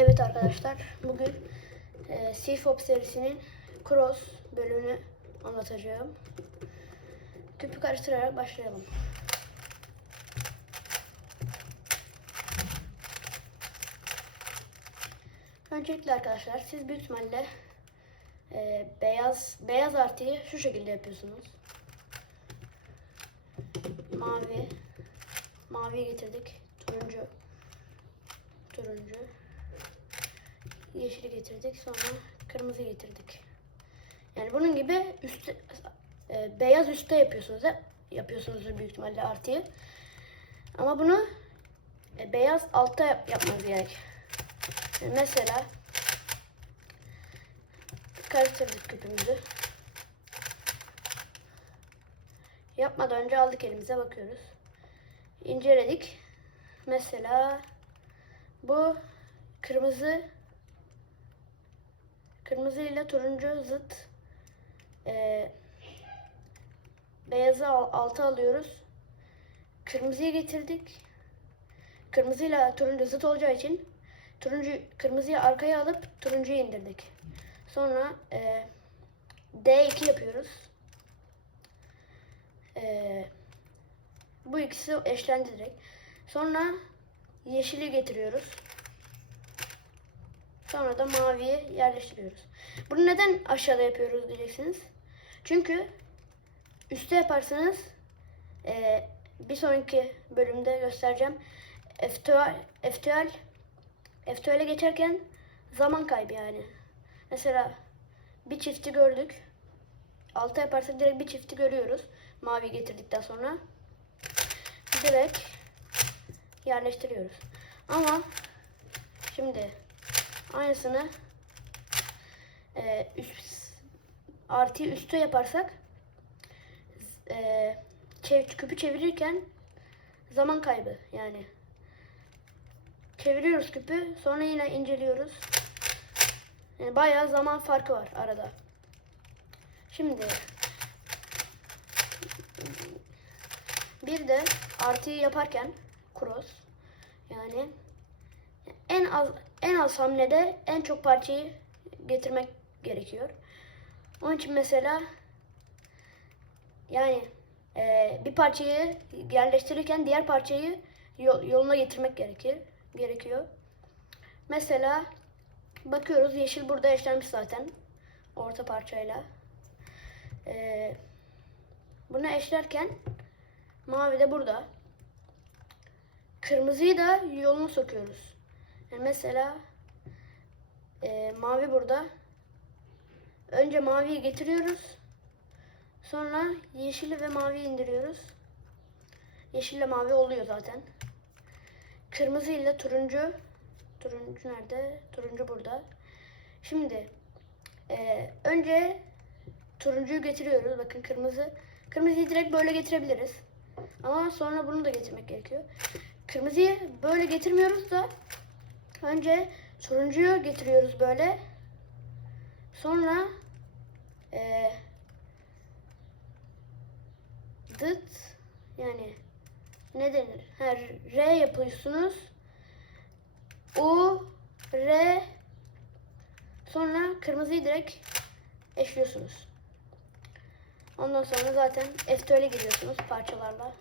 Evet arkadaşlar bugün e, Seafop serisinin Cross bölümünü anlatacağım. Küpü karıştırarak başlayalım. Öncelikle arkadaşlar siz büyük ihtimalle e, beyaz beyaz artıyı şu şekilde yapıyorsunuz. Mavi mavi getirdik. Turuncu turuncu yeşili getirdik. Sonra kırmızı getirdik. Yani bunun gibi üstte e, beyaz üstte yapıyorsunuz hep yapıyorsunuz büyük ihtimalle artıyı. Ama bunu e, beyaz altta yap, yapmanız gerek. Yani mesela karıştırdık küpümüzü. Yapmadan önce aldık elimize bakıyoruz. İnceledik. Mesela bu kırmızı kırmızı ile turuncu zıt ee, beyazı al- alta alıyoruz. Kırmızıyı getirdik. Kırmızıyla turuncu zıt olacağı için turuncu kırmızıyı arkaya alıp turuncuyu indirdik. Sonra ee, D2 yapıyoruz. Ee, bu ikisi eşlendi direkt. Sonra yeşili getiriyoruz. Sonra da maviyi yerleştiriyoruz. Bunu neden aşağıda yapıyoruz diyeceksiniz. Çünkü üstte yaparsanız eee, bir sonraki bölümde göstereceğim. FTL, FTL, FTL'e geçerken zaman kaybı yani. Mesela bir çifti gördük. Alta yaparsak direkt bir çifti görüyoruz. Mavi getirdikten sonra. Direkt yerleştiriyoruz. Ama şimdi aynısını e, üst, artıyı üste yaparsak e, çev, küpü çevirirken zaman kaybı yani çeviriyoruz küpü sonra yine inceliyoruz. Yani bayağı zaman farkı var arada. Şimdi bir de artıyı yaparken cross yani en az en az hamlede en çok parçayı getirmek gerekiyor. Onun için mesela yani e, bir parçayı yerleştirirken diğer parçayı yol- yoluna getirmek gerekir gerekiyor. Mesela bakıyoruz yeşil burada eşlenmiş zaten orta parçayla. E, bunu eşlerken mavi de burada. Kırmızıyı da yoluna sokuyoruz. Yani mesela e, mavi burada. Önce maviyi getiriyoruz. Sonra yeşili ve maviyi indiriyoruz. Yeşille mavi oluyor zaten. Kırmızı ile turuncu. Turuncu nerede? Turuncu burada. Şimdi e, önce turuncuyu getiriyoruz. Bakın kırmızı. Kırmızıyı direkt böyle getirebiliriz. Ama sonra bunu da getirmek gerekiyor. Kırmızıyı böyle getirmiyoruz da önce turuncuyu getiriyoruz böyle. Sonra eee dıt yani ne denir? Ha, R yapıyorsunuz. U R sonra kırmızıyı direkt eşliyorsunuz. Ondan sonra zaten F4'e giriyorsunuz parçalarla.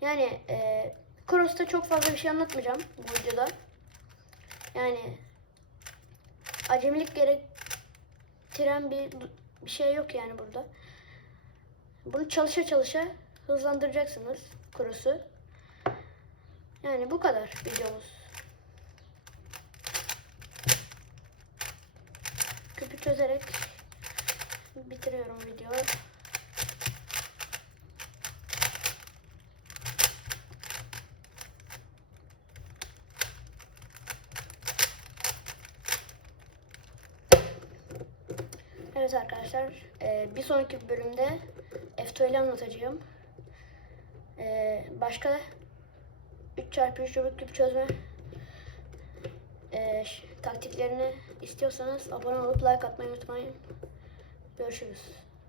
Yani e, Cross'ta çok fazla bir şey anlatmayacağım bu videoda. Yani acemilik gerektiren bir bir şey yok yani burada. Bunu çalışa çalışa hızlandıracaksınız Cross'u. Yani bu kadar videomuz. Küpü çözerek bitiriyorum videoyu. Evet arkadaşlar, e, bir sonraki bölümde F2'li anlatacağım. E, başka 3x3 Rubik küp çözme e, taktiklerini istiyorsanız abone olup like atmayı unutmayın. Görüşürüz.